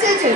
চেয়েছে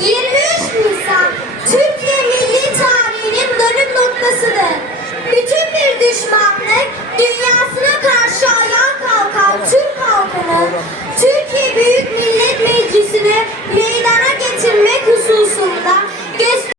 23 Nisan Türkiye milli tarihinin dönüm noktasıdır. Bütün bir düşmanlık dünyasını